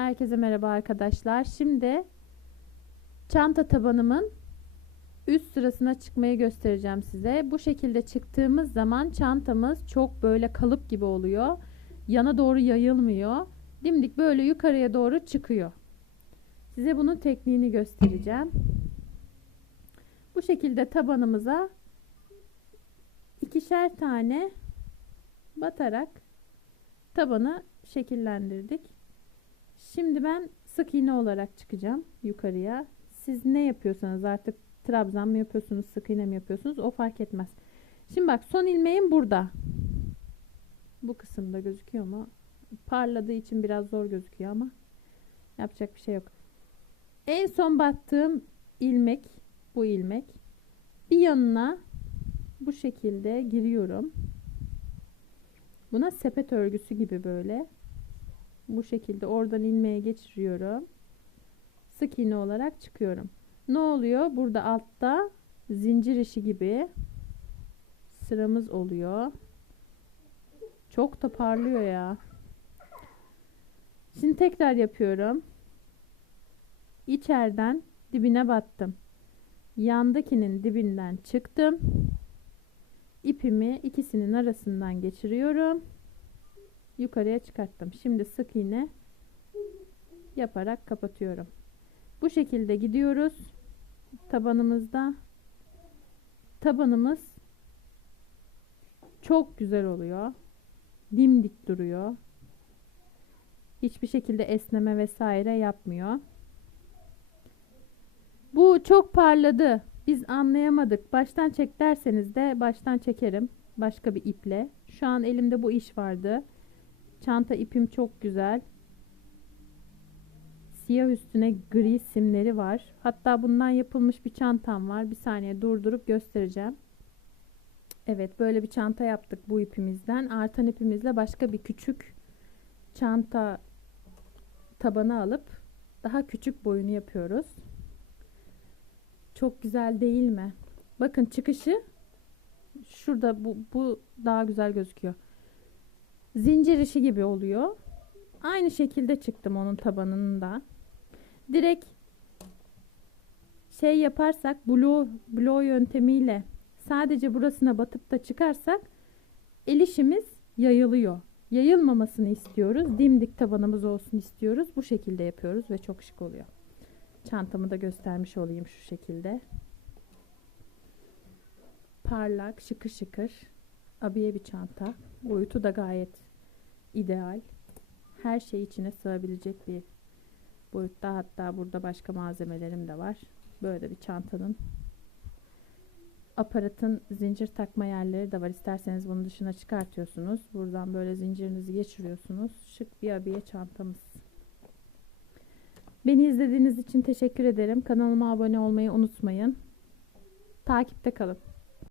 Herkese merhaba arkadaşlar. Şimdi çanta tabanımın üst sırasına çıkmayı göstereceğim size. Bu şekilde çıktığımız zaman çantamız çok böyle kalıp gibi oluyor. Yana doğru yayılmıyor. Dimdik böyle yukarıya doğru çıkıyor. Size bunun tekniğini göstereceğim. Bu şekilde tabanımıza ikişer tane batarak tabanı şekillendirdik. Şimdi ben sık iğne olarak çıkacağım yukarıya. Siz ne yapıyorsanız artık trabzan mı yapıyorsunuz, sık iğne mi yapıyorsunuz o fark etmez. Şimdi bak son ilmeğim burada. Bu kısımda gözüküyor mu? Parladığı için biraz zor gözüküyor ama yapacak bir şey yok. En son battığım ilmek bu ilmek. Bir yanına bu şekilde giriyorum. Buna sepet örgüsü gibi böyle bu şekilde oradan ilmeğe geçiriyorum. Sık iğne olarak çıkıyorum. Ne oluyor? Burada altta zincir işi gibi sıramız oluyor. Çok da parlıyor ya. Şimdi tekrar yapıyorum. İçeriden dibine battım. Yandakinin dibinden çıktım. İpimi ikisinin arasından geçiriyorum yukarıya çıkarttım. Şimdi sık iğne yaparak kapatıyorum. Bu şekilde gidiyoruz. Tabanımızda tabanımız çok güzel oluyor. Dimdik duruyor. Hiçbir şekilde esneme vesaire yapmıyor. Bu çok parladı. Biz anlayamadık. Baştan çek derseniz de baştan çekerim. Başka bir iple. Şu an elimde bu iş vardı. Çanta ipim çok güzel. Siyah üstüne gri simleri var. Hatta bundan yapılmış bir çantam var. Bir saniye durdurup göstereceğim. Evet böyle bir çanta yaptık bu ipimizden. Artan ipimizle başka bir küçük çanta tabanı alıp daha küçük boyunu yapıyoruz. Çok güzel değil mi? Bakın çıkışı şurada bu, bu daha güzel gözüküyor zincir işi gibi oluyor. Aynı şekilde çıktım onun tabanında. Direkt şey yaparsak blow, blow yöntemiyle sadece burasına batıp da çıkarsak el işimiz yayılıyor. Yayılmamasını istiyoruz. Dimdik tabanımız olsun istiyoruz. Bu şekilde yapıyoruz ve çok şık oluyor. Çantamı da göstermiş olayım şu şekilde. Parlak, şıkır şıkır abiye bir çanta. Boyutu da gayet ideal. Her şey içine sığabilecek bir boyutta. Hatta burada başka malzemelerim de var. Böyle bir çantanın aparatın zincir takma yerleri de var. İsterseniz bunu dışına çıkartıyorsunuz. Buradan böyle zincirinizi geçiriyorsunuz. Şık bir abiye çantamız. Beni izlediğiniz için teşekkür ederim. Kanalıma abone olmayı unutmayın. Takipte kalın.